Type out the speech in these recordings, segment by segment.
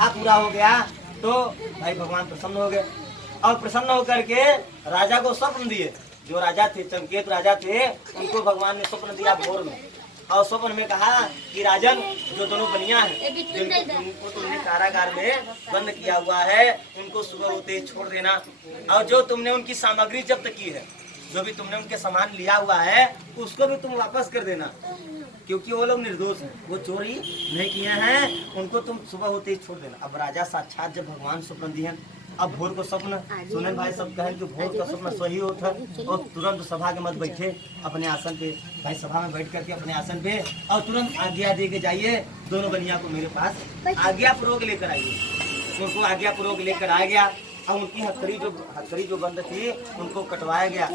इच्छा पूरा हो गया तो भाई भगवान प्रसन्न हो गए। और प्रसन्न होकर के राजा को स्वप्न दिए। जो राजा थे, चंकेत राजा थे, उनको भगवान ने स्वप्न दिया भोर में। और स्वप्न में कहा कि राजन, जो दोनों बनिया हैं जिनको तुमने कारागार में बंद किया हुआ है, उनको सुबह होते ही छोड़ देना। और जो तुमने उनकी सामग्री जब्त की है, जो भी तुमने उनके सामान लिया हुआ है, उसको भी तुम वापस कर देना, क्योंकि वो लोग निर्दोष हैं, वो चोरी नहीं किए हैं, उनको तुम सुबह होते ही छोड़ देना। अब राजा साक्षात जब भगवान स्वप्न दिए, अब भोर को स्वप्न सुने भाई सब कहें कि भोर का स्वप्न सही होता है। और तुरंत सभा के मत बैठे अपने आसन पे, भाई सभा में बैठ करके अपने आसन पे, और तुरंत आज्ञा दे के जाइए दोनों बनिया को मेरे पास आज्ञा पूर्वक लेकर आइए। उनको आज्ञा पूर्वक लेकर आ गया। अब उनकी हथकड़ी जो बंद थी उनको कटवाया गया।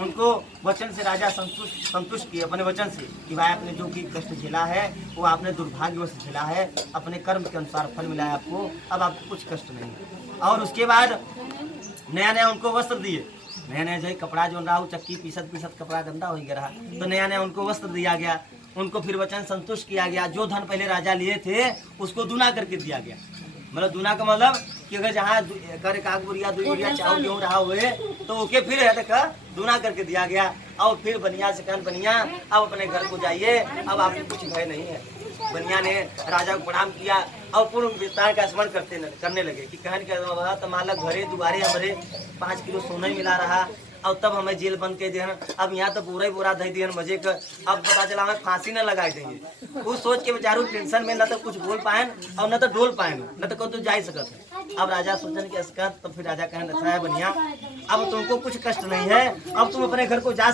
उनको वचन से राजा संतुष्ट किए, अपने वचन से कि भाई आपने जो भी कष्ट झेला है वो आपने दुर्भाग्यवश झेला है, अपने कर्म के अनुसार फल मिला है आपको, अब आपको कुछ कष्ट नहीं है। और उसके बाद नया नया उनको वस्त्र दिए। नया नया जो कपड़ा जो रहा, चक्की पीसत कपड़ा गंदा हो गया रहा, तो नया नया उनको वस्त्र दिया गया। उनको फिर वचन संतुष्ट किया गया। जो धन पहले राजा लिए थे उसको दूना करके दिया गया। मतलब दूना का मतलब कि अगर जहाँ कर एक बोरिया 2 बोरिया चावल गेहूँ रहा हुए तो ओके फिर है दूना करके दिया गया। और फिर बनिया से कहन, बनिया अब अपने घर को जाइए, अब आपको कुछ भय नहीं है। बनिया ने राजा को प्रणाम किया और पूर्ण विस्तार का स्मरण करने लगे कि कहन के तो मालक घरे दुबारे हमारे 5 किलो सोना ही मिला रहा, और तब हमें जेल बंद कर दिया। अब यहाँ तो पूरा ही पूरा दे दिया मजे का, अब पता चला हमें फांसी न लगा देंगे। उस सोच के बेचारू टेंशन में न तो कुछ बोल पाए और न तो डोल पाए, न तो तो जा सकत है। अब राजा सोचन के असकत, तो फिर राजा कहन अच्छा है बनिया, अब तुमको कुछ कष्ट नहीं है, अब तुम अपने घर को जा